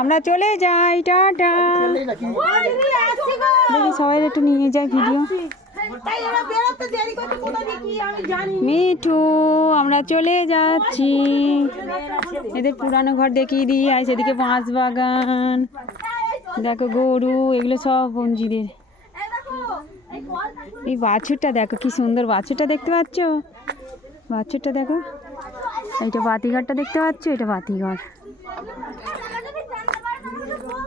আমরা চলে যাই, টাটা। দেখি সবাই একটু নিয়ে যায় ভিডিও। মিঠু, আমরা চলে যাচ্ছি। এদের পুরানো ঘর দেখিয়ে দিই। আর সেদিকে বাঁশ বাগান, দেখো গরু, এগুলো সব বঞ্জিদের। এই বাছুরটা দেখো কি সুন্দর, বাছুরটা দেখতে পাচ্ছ? বাছুরটা দেখো। এইটা বাতিঘরটা দেখতে পাচ্ছ? এটা বাতিঘর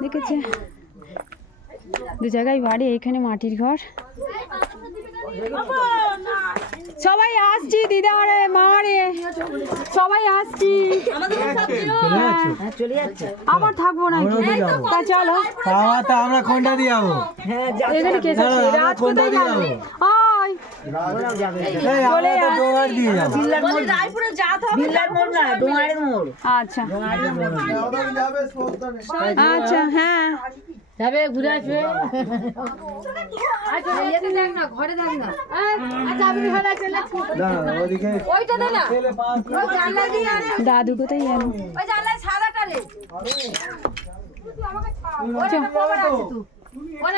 দেখেছে। দু জায়গায় বাড়ি, এইখানে মাটির ঘর। সবাই আসছি, দিদা রে, মা রে, সবাই আসছি। আবার থাকবো না, তা চলো। আমরা কোনটা দিয়ে যাবো? এখানে কে যাচ্ছে? রাজ কোথায় যাবে? আয় চলে আচ্ছা আচ্ছা, হ্যাঁ যাবে ঘুরে আসবে। দাদু কোথায় গেল?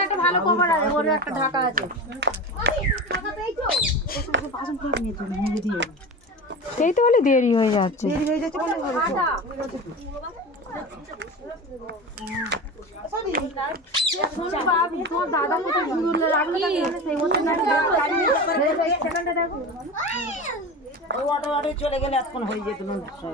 একটা ভালো কভার আছে, ওর একটা ঢাকা আছে। সেই তো বলে দেরি হয়ে যাচ্ছে। দাদা চলে গেলে এখন হয়ে যেত।